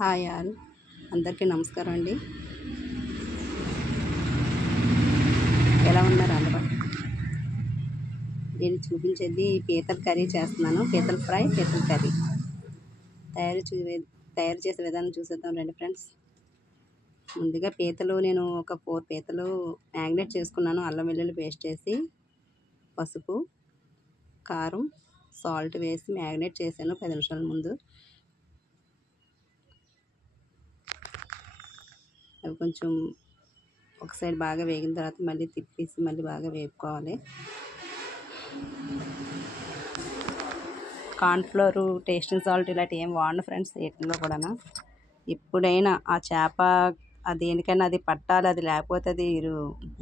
Hi all, అందరికీ నమస్కారం అండి. ఎలా ఉన్నారు అందరూ? నేను చూపించేది పీతల కర్రీ చేస్తున్నాను. పీతల ఫ్రై, పీతల కర్రీ తయారు చేసే విధానం చూసేద్దాం రండి ఫ్రెండ్స్. ముందుగా పీతలు నేను ఒక 4 పీతలు మ్యాగ్నేట్ చేసుకున్నాను. అల్లం వెల్లుల్లి పేస్ట్ వేసి పసుపు, కారం, సాల్ట్ వేసి మ్యాగ్నేట్ చేశాను 10 నిమిషాల ముందు. అవి కొంచెం ఒక సైడ్ బాగా వేగిన తర్వాత మళ్ళీ తిప్పేసి మళ్ళీ బాగా వేపుకోవాలి. కార్న్ఫ్లోరు, టేస్టింగ్ సాల్ట్ ఇలాంటివి ఏం వాడను ఫ్రెండ్స్ వీటిల్లో కూడా. ఎప్పుడైనా ఆ చేప దేనికైనా అది పట్టాలి, అది లేకపోతే అది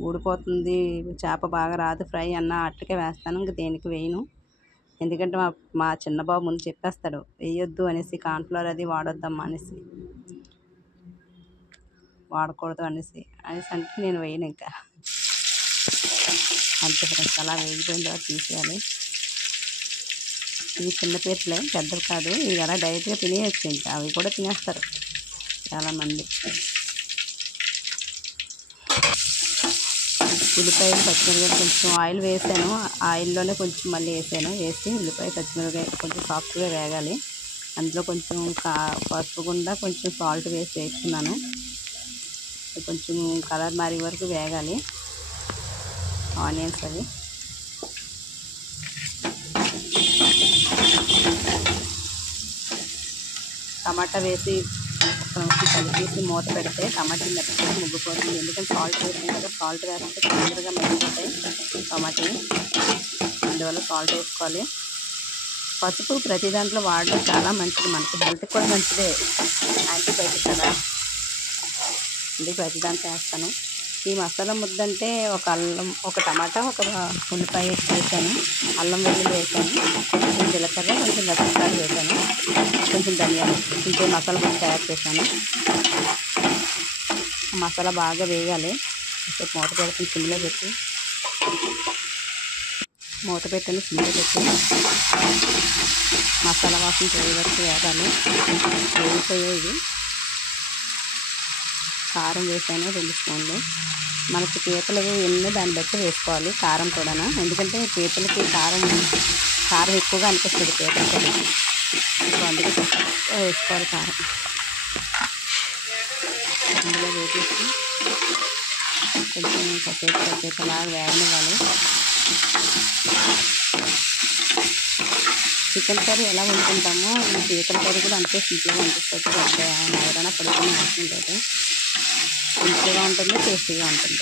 ఊడిపోతుంది, చేప బాగా రాదు ఫ్రై అన్న అట్లకే వేస్తాను. ఇంక దేనికి వేయను. ఎందుకంటే మా చిన్న బాబు ముందు చెప్పేస్తాడు వేయొద్దు అనేసి, కార్న్ఫ్లోర్ అది వాడొద్దమ్మా అనేసి, వాడకూడదు అనేసి అంటే నేను వేయను. ఇంకా అంతే ఫ్రెండ్స్. అలా వేగిపోయిన తర్వాత తీసేయాలి. ఇవి చిన్న పీతలే, పెద్దవి కాదు. ఇవి అలా డైరెక్ట్గా తినేయచ్చు. ఇంకా అవి కూడా తినేస్తారు చాలామంది. ఉల్లిపాయలు, పచ్చిమిరపకాయలు కొంచెం ఆయిల్ వేసాను. ఆయిల్లోనే కొంచెం మళ్ళీ వేసి ఉల్లిపాయ, పచ్చిమిరపకాయ కొంచెం సాఫ్ట్గా వేగాలి. అందులో కొంచెం పసుపు గుండా కొంచెం సాల్ట్ వేసి వేసుకున్నాను. కొంచెం కలర్ మారే వరకు వేగాలి ఆనియన్స్ అవి. టమాటా వేసి ఒక నిమిషం కలిపేసి మూత పెడితే టమాటా మెత్తగా ముగ్గిపోతుంది. ఎందుకంటే సాల్ట్ వేసాం కదా, సాల్ట్ వేస్తే తొందరగా మగ్గిపోతాయి టమాటా. అందువల్ల సాల్ట్ వేసుకోవాలి. పసుపు ప్రతి దాంట్లో వాడడం చాలా మంచిది, మనకి హెల్త్కి కూడా మంచిదే, యాంటీబయాటిక్ కదా. అందుకే ప్రతి దాంట్లో వేస్తాను. ఈ మసాలా ముద్ద అంటే ఒక టమాటా, ఒక ఉల్లిపాయ వేసాను, అల్లం వెల్లుల్లి వేసాను, కొంచెం జీలకర్ర, కొంచెం గసగసాలు వేసాను, కొంచెం ధనియాలు, ఇంకే మసాలా ముద్ద తయారు చేశాను. మసాలా బాగా వేయాలి. మూత పెట్టి సిమ్లో పెట్టి మసాలా వాసన పోయే వరకు వేయాలి. వేగిపోయేది. కారం వేసాను 2 స్పూన్లు. మనకి పీతలు ఎన్ని దాన్ని బట్టి వేసుకోవాలి కారం కూడా. ఎందుకంటే పీతలకి కారం ఎక్కువగా అనిపిస్తుంది పీతలకి, అందుకే వేసుకోవాలి కారం. అందులో వేసేసి కొంచెం కాసేపు అలాగా వేగనివ్వాలి. చికెన్ కర్రీ ఎలా వండుకుంటామో ఈ పీతల కర్రీ కూడా అంతే సింపుల్గా అనిపిస్తుంది. పెద్ద ఎవరైనా పడుకుని అవసరం లేదు. సింపుల్గా ఉంటుంది, టేస్టీగా ఉంటుంది.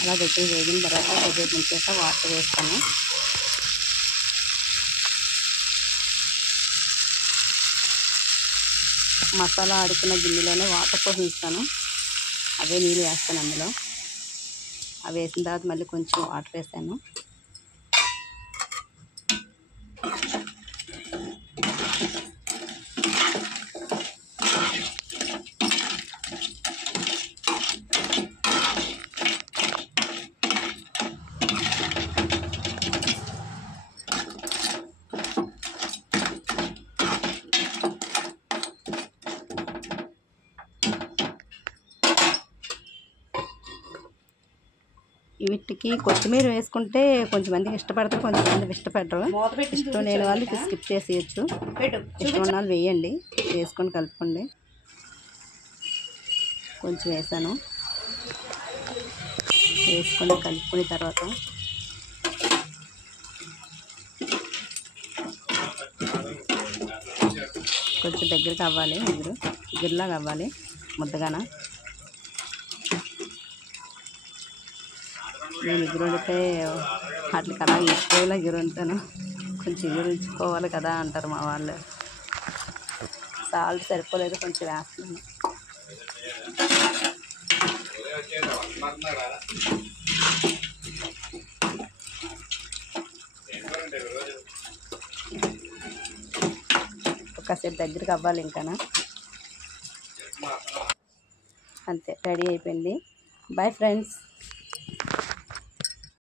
అలా దగ్గర వేగిన తర్వాత కొద్దిగా ముంచాక వాటర్ వేస్తాను. మసాలా ఆడుకున్న గిన్నెలోనే వాటర్ పోసిస్తాను. అవే నీళ్ళు వేస్తాను అందులో. అవి వేసిన తర్వాత మళ్ళీ కొంచెం వాటర్ వేసాను. వీటికి కొత్తిమీర వేసుకుంటే కొంచెంమందికి ఇష్టపడతారు, కొంచెంమంది ఇష్టపడరు. ఇష్టం లేని వాళ్ళు స్కిప్ చేసేయచ్చు. ఇష్టం ఉన్న వాళ్ళు వేయండి, వేసుకొని కలుపుకోండి. కొంచెం వేసాను. వేసుకొని కలుపుకున్న తర్వాత కొంచెం దగ్గరికి అవ్వాలి, గిర్లాగా అవ్వాలి, ముద్దగాన. నేను ఎగురుండితే వాటికి అలా ఇష్టంగా ఎగురుంటాను. కొంచెం ఎగురించుకోవాలి కదా అంటారు మా వాళ్ళు. సాల్ట్ సరిపోలేదు, కొంచెం వేస్తున్నాను. ఒకసేపు దగ్గరికి అవ్వాలి. ఇంకా అంతే రెడీ అయిపోయింది. Bye friends.